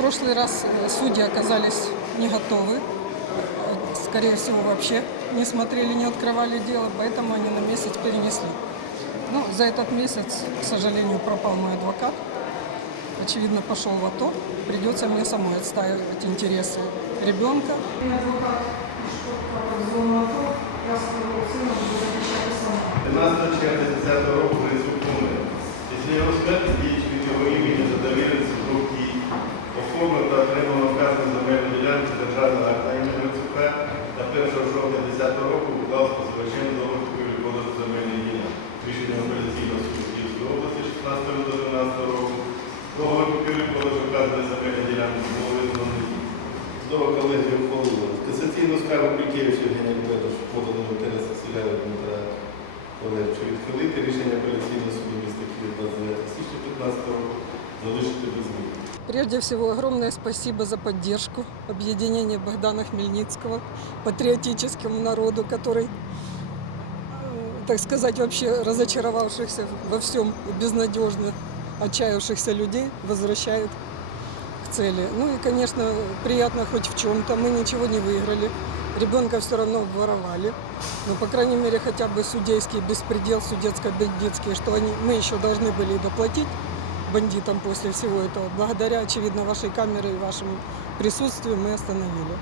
прошлый раз э, судьи оказались не готовы. Скорее всего, вообще не смотрели, не открывали дело, поэтому они на месяц перенесли. Ну, за этот месяц, к сожалению, пропал мой адвокат. Очевидно, пошел в АТО. Придется мне самой отстаивать интересы ребенка. адвокат в зону АТО, я своего сына буду защищать сама. 15 червня 10 року Грицюк помер. Після його жовтня 10 року уклав споживачем договір купівлі продажу земельної ділянки. Рішення апеляційного суду Київської області 16 лютого 12 року договір купівлі продажу вказаної земельної ділянки було визнано недійсним. Судова колегія ухвалила касаційну скаргу Пікевича Євгенія Петрович подану в інтересах Сіляра Дмитра Олеговича відхилити рішення апеляційного суду Прежде всего, огромное спасибо за поддержку объединения Богдана Хмельницкого, патриотическому народу, который, э, так сказать, вообще разочаровавшихся во всем и безнадежно отчаявшихся людей возвращает к цели. Ну и, конечно, приятно хоть в чем-то. Мы ничего не выиграли. Ребенка все равно воровали. Но, по крайней мере, хотя бы судейский беспредел, судецко-бандитский, что они, мы еще должны были доплатить бандитам после всего этого. Благодаря, очевидно, вашей камере и вашему присутствию мы остановили.